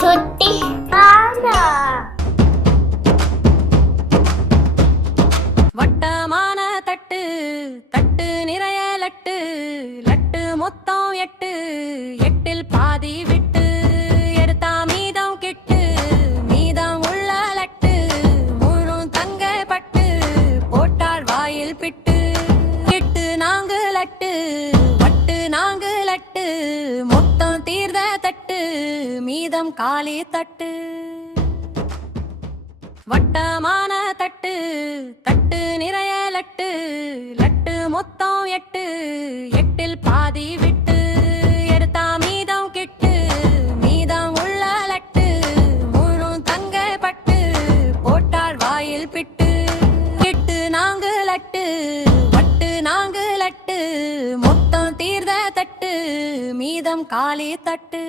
சுட்டி பானா வட்டமான தட்டு தட்டு நிறைய லட்டு லட்டு மொத்தம் 8 8ல் பாதி விட்டு எடுத்தா மீதம் கெட்டு மீதம் உள்ள லட்டு முழும் தங்க பட்டு போட்டாள் வாயில் பிட்டு 8 நான்கு லட்டு வட்டு நான்கு லட்டு மொத்தம் தீர்ந்த தட்டு மீதம் காலி தட்டு வட்டமான தட்டு தட்டு நிறைய லட்டு லட்டு மொத்தம் 8 8ல் பாதி விட்டு எடுத்தா மீதம் கெட்டு மீதம் உள்ள லட்டு முழும் தங்க பட்டு போட்டாள் வாயில் பிட்டு 8 நான்கு லட்டு வட்டு நான்கு லட்டு மொத்தம் தீர்ந்த தட்டு மீதம் காலி தட்டு